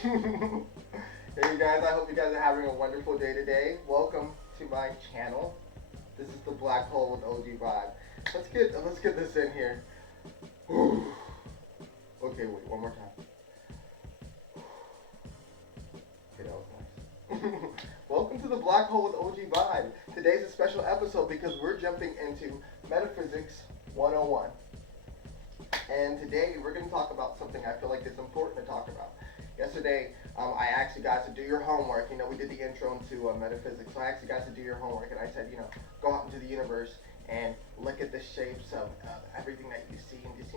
Hey guys, I hope you guys are having a wonderful day today. Welcome to my channel. This is the Black Hole with OG Vibe. Let's get this in here. Okay, wait, one more time. Okay, that was nice. Welcome to the Black Hole with OG Vibe. Today's a special episode because we're jumping into Metaphysics 101. And today we're going to talk about something I feel like it's important to talk about. Yesterday, I asked you guys to do your homework. You know, we did the intro into metaphysics, so I asked you guys to do your homework, and I said, go out into the universe and look at the shapes of everything that you see, and just,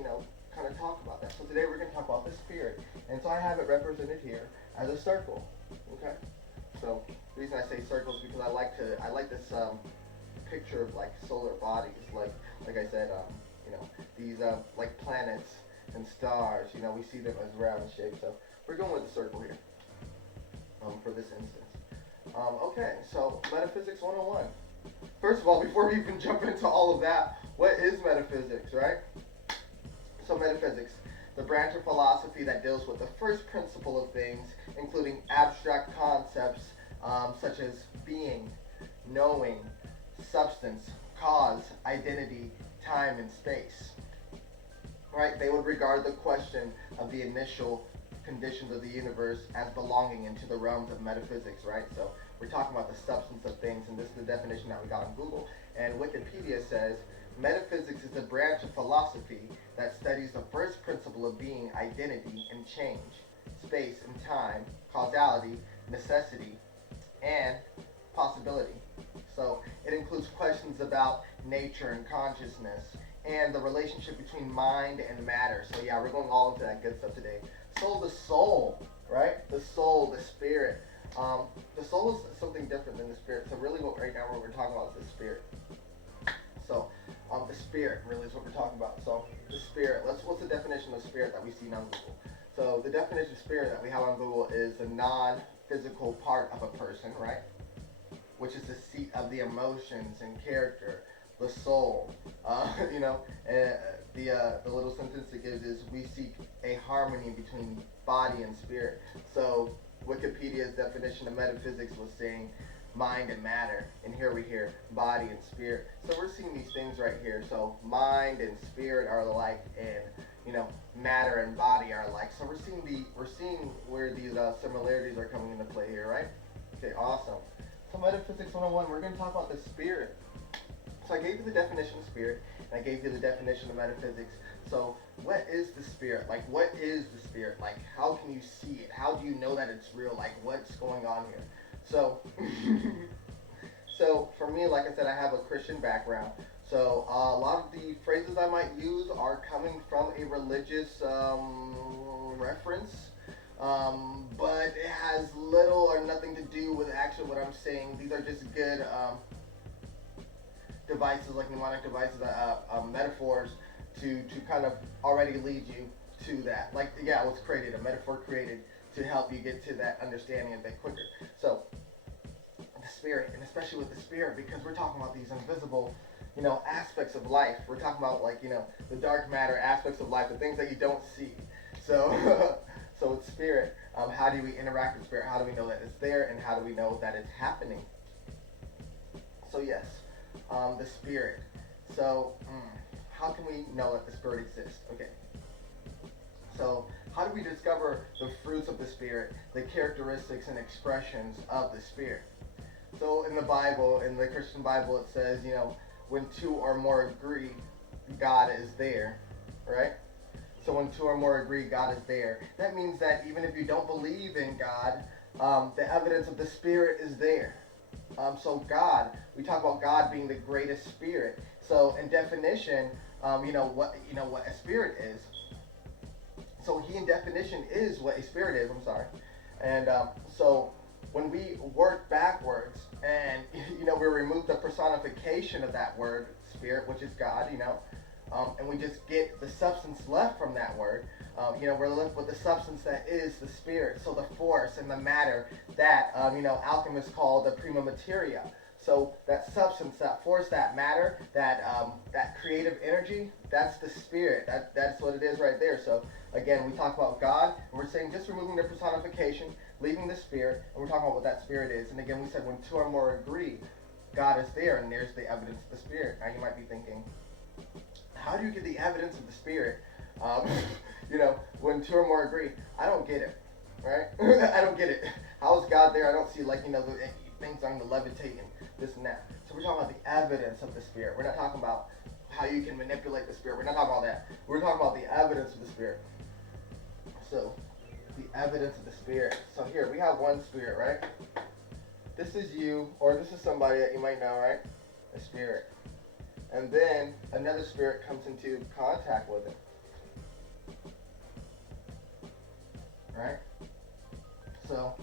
kind of talk about that. So today we're going to talk about the spirit, and so I have it represented here as a circle. Okay, so the reason I say circles is because I like this picture of like solar bodies, like I said, these like planets and stars. We see them as round shapes. So we're going with the circle here for this instance. Okay, so Metaphysics 101. First of all, before we even jump into all of that, what is metaphysics, right? So metaphysics, the branch of philosophy that deals with the first principle of things, including abstract concepts such as being, knowing, substance, cause, identity, time, and space. Right? They would regard the question of the initial conditions of the universe as belonging into the realms of metaphysics, right? So we're talking about the substance of things, and this is the definition that we got on Google. And Wikipedia says, metaphysics is a branch of philosophy that studies the first principle of being, identity, and change, space and time, causality, necessity, and possibility. So it includes questions about nature and consciousness, and the relationship between mind and matter. So yeah, we're going all into that good stuff today. So the soul, right? The soul, the spirit. The soul is something different than the spirit. So really right now what we're talking about is the spirit. So the spirit really is what we're talking about. So the spirit, what's the definition of spirit that we see on Google? So the definition of spirit that we have on Google is the non-physical part of a person, right? Which is the seat of the emotions and character, the soul. The little sentence it gives is, we seek a harmony between body and spirit. So Wikipedia's definition of metaphysics was saying mind and matter, and here we hear body and spirit. So we're seeing these things right here. So mind and spirit are alike, and matter and body are alike. So we're seeing where these similarities are coming into play here, right? Okay, awesome. So Metaphysics 101, we're going to talk about the spirit. So I gave you the definition of spirit, and I gave you the definition of metaphysics. So what is the spirit? Like, what is the spirit? Like, how can you see it? How do you know that it's real? Like, what's going on here? So, so for me, like I said, I have a Christian background. So a lot of the phrases I might use are coming from a religious reference. But it has little or nothing to do with actually what I'm saying. These are just good devices, like mnemonic devices, metaphors to kind of already lead you to that. Like, yeah, it was created, a metaphor created to help you get to that understanding a bit quicker. So, the spirit, and especially with the spirit, because we're talking about these invisible, aspects of life. We're talking about, like, the dark matter aspects of life, the things that you don't see. So, so with spirit, how do we interact with spirit? How do we know that it's there, and how do we know that it's happening? So yes, the spirit. So how can we know that the spirit exists? Okay. So how do we discover the fruits of the spirit, the characteristics and expressions of the spirit? So in the Bible, in the Christian Bible, it says, when two or more agree, God is there, right? So when two or more agree, God is there. That means that even if you don't believe in God, the evidence of the Spirit is there. So God, we talk about God being the greatest spirit. So in definition, what a spirit is. So he in definition is what a spirit is. I'm sorry. And so when we work backwards and we remove the personification of that word spirit, which is God, and we just get the substance left from that word. We're left with the substance that is the spirit. So the force and the matter that alchemists call the prima materia. So that substance, that force, that matter, that creative energy, that's the spirit. That's what it is right there. So again, we talk about God, and we're saying just removing the personification, leaving the spirit, and we're talking about what that spirit is. And again, we said when two or more agree, God is there, and there's the evidence of the spirit. Now you might be thinking, how do you get the evidence of the spirit? Um, when two or more agree, I don't get it, right? I don't get it. How is God there? I don't see the things starting to levitate and this and that. So we're talking about the evidence of the spirit. We're not talking about how you can manipulate the spirit. We're not talking about that. We're talking about the evidence of the spirit. So the evidence of the spirit. So here we have one spirit, right? This is you, or this is somebody that you might know, right? A spirit. And then another spirit comes into contact with it. Right? So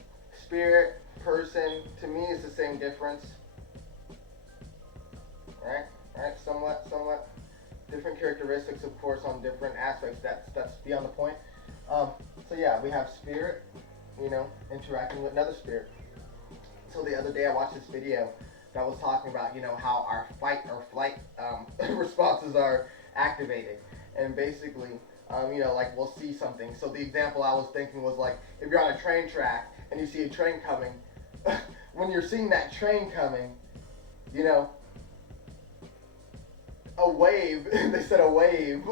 spirit, person, to me is the same difference. Right? Somewhat different characteristics, of course, on different aspects. That's beyond the point. So yeah, we have spirit, interacting with another spirit. So the other day I watched this video that was talking about, how our fight or flight responses are activated. And basically, we'll see something. So the example I was thinking was like, if you're on a train track and you see a train coming, when you're seeing that train coming, a wave, they said a wave,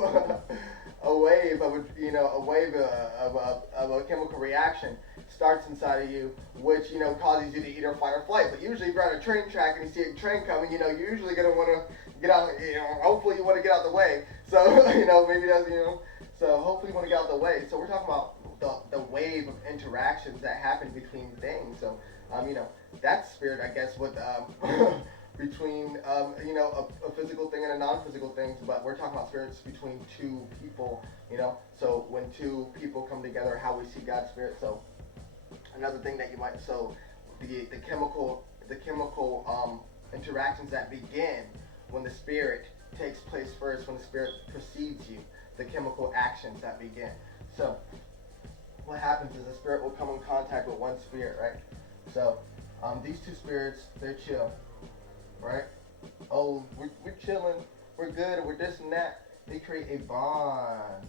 a wave of a chemical reaction starts inside of you, which, causes you to either fight or flight. But usually if you're on a train track and you see a train coming, you're usually going to want to get out, hopefully you want to get out the way. So, maybe that's, so hopefully you want to get out the way. So we're talking about the wave of interactions that happen between things. So, that's spirit, I guess, with, between, a physical thing and a non-physical thing, but we're talking about spirits between two people, so when two people come together, how we see God's spirit. So another thing that you might, so the chemical interactions that begin when the spirit takes place first, when the spirit precedes you, the chemical actions that begin. So what happens is the spirit will come in contact with one spirit, right? So these two spirits, they're chill, right? Oh, we're chilling, we're good, we're this and that. They create a bond.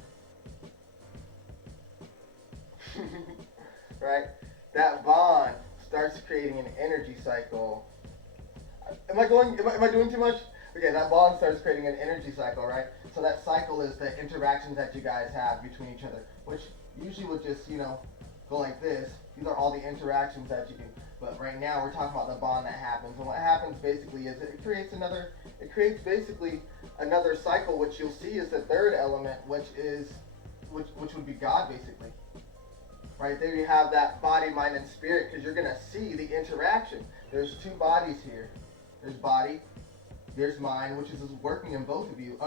Right? That bond starts creating an energy cycle. Am I doing too much? Okay, that bond starts creating an energy cycle, right? So that cycle is the interactions that you guys have between each other, which usually would just, go like this. These are all the interactions that you do. But right now we're talking about the bond that happens. And what happens basically is it creates basically another cycle, which you'll see is the third element, which would be God basically. Right there you have that body, mind, and spirit, because you're going to see the interaction. There's two bodies here. There's body, there's mind, which is working in both of you.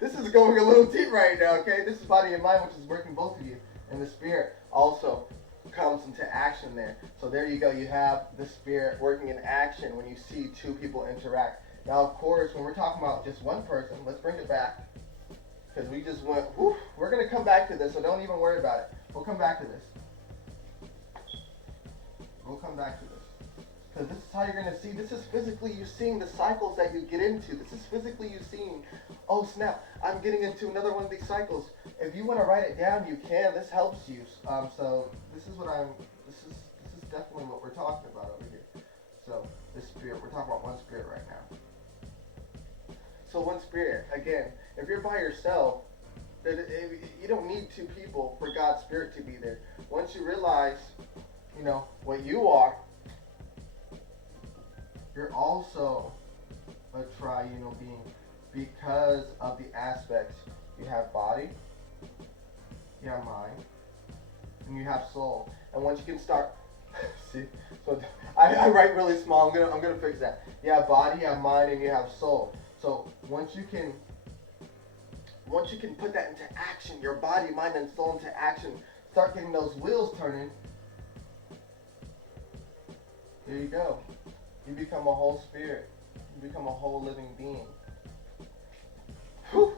This is going a little deep right now, okay? This is body and mind, which is working both of you. And the spirit also comes into action there. So there you go. You have the spirit working in action when you see two people interact. Now, of course, when we're talking about just one person, let's bring it back. Because we just went, whew, we're going to come back to this, so don't even worry about it. We'll come back to this. We'll come back to this. Because this is how you're going to see. This is physically you seeing the cycles that you get into. This is physically you seeing, oh snap, I'm getting into another one of these cycles. If you want to write it down, you can. This helps you. So this is definitely what we're talking about over here. So this spirit, we're talking about one spirit right now. So one spirit, again, if you're by yourself, you don't need two people for God's spirit to be there. Once you realize, what you are, you're also a triunal being because of the aspects. You have body, you have mind, and you have soul. And once you can start, see, so I write really small. I'm gonna fix that. You have body, you have mind, and you have soul. So once you can put that into action, your body, mind, and soul into action, start getting those wheels turning. There you go. You become a whole spirit. You become a whole living being. Whew.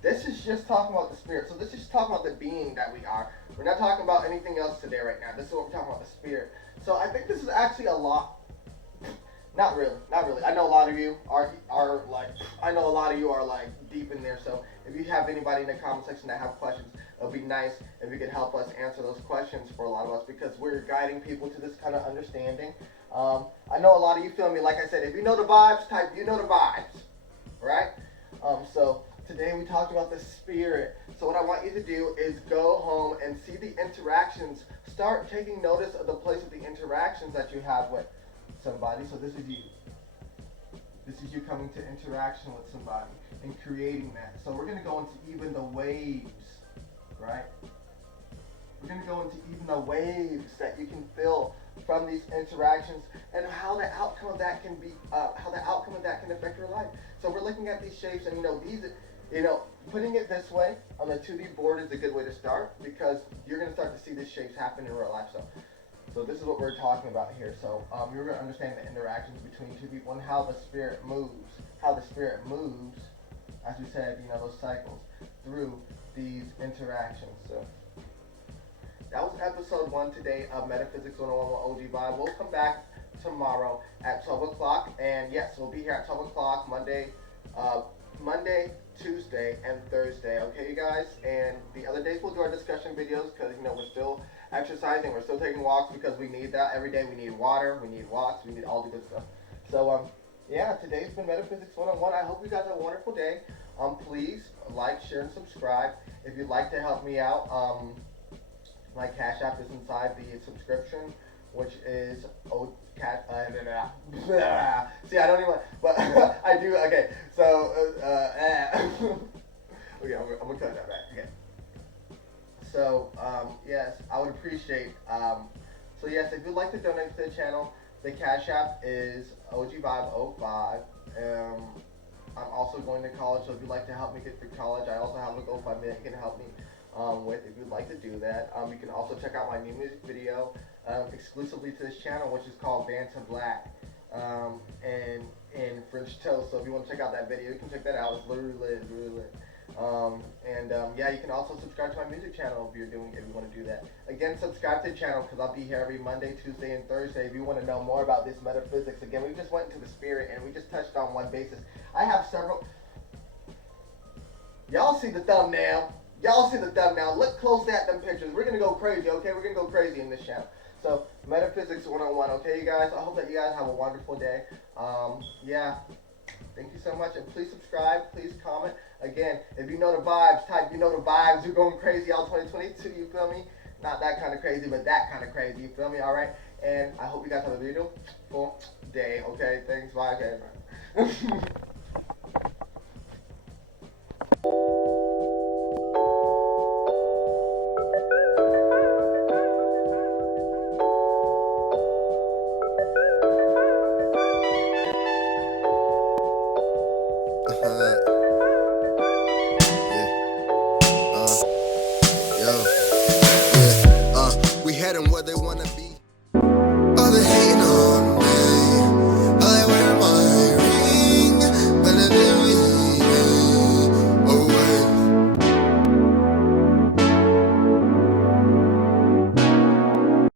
This is just talking about the spirit. So this is just talking about the being that we are. We're not talking about anything else today right now. This is what we're talking about, the spirit. So I think this is actually a lot. Not really, not really. I know a lot of you are like, I know a lot of you are like deep in there. So if you have anybody in the comment section that have questions, it would be nice if you could help us answer those questions for a lot of us because we're guiding people to this kind of understanding. I know a lot of you feel me. Like I said, if you know the vibes, type you know the vibes, right? So today we talked about the spirit. So what I want you to do is go home and see the interactions. Start taking notice of the place of the interactions that you have with somebody. So this is you. This is you coming to interaction with somebody and creating that. So we're going to go into even the waves, right? We're going to go into even the waves that you can feel from these interactions and how the outcome of that can be, how the outcome of that can affect your life. So we're looking at these shapes, and putting it this way on the 2D board is a good way to start because you're going to start to see these shapes happen in real life. So this is what we're talking about here. So you're going to understand the interactions between two people and how the spirit moves. How the spirit moves, as we said, those cycles through these interactions. So that was episode 1 today of Metaphysics 101 with OG Vibe. We'll come back tomorrow at 12 o'clock. And yes, we'll be here at 12 o'clock Monday, Tuesday, and Thursday. Okay, you guys? And the other days we'll do our discussion videos because, we're still exercising, we're still taking walks because we need that every day. We need water, we need walks, we need all the good stuff. So, yeah, today's been Metaphysics 101. I hope you guys have a wonderful day. Please like, share, and subscribe. If you'd like to help me out, my CashApp is inside the subscription, which is see, I don't even, but I do. Okay, so okay, I'm gonna cut that back. Okay. So yes, I would appreciate. So yes, if you'd like to donate to the channel, the Cash App is OGVibe05. I'm also going to college, so if you'd like to help me get through college, I also have a GoFundMe that you can help me with if you'd like to do that. You can also check out my new music video exclusively to this channel, which is called Band to Black and French Toast. So if you want to check out that video, you can check that out. It's literally lit. It's really lit. Yeah, you can also subscribe to my music channel if you want to do that. Again, subscribe to the channel because I'll be here every Monday, Tuesday, and Thursday if you want to know more about this metaphysics. Again, we just went into the spirit and we just touched on one basis. I have several. Y'all see the thumbnail. Y'all see the thumbnail. Look close at them pictures. We're going to go crazy, okay? We're going to go crazy in this channel. So, Metaphysics 101, okay, you guys? I hope that you guys have a wonderful day. Yeah. Thank you so much. And please subscribe. Please comment. Again, if you know the vibes, type you know the vibes. You're going crazy all 2022, you feel me? Not that kind of crazy, but that kind of crazy, you feel me? All right? And I hope you guys have a beautiful day, okay? Thanks. Bye, okay, bye.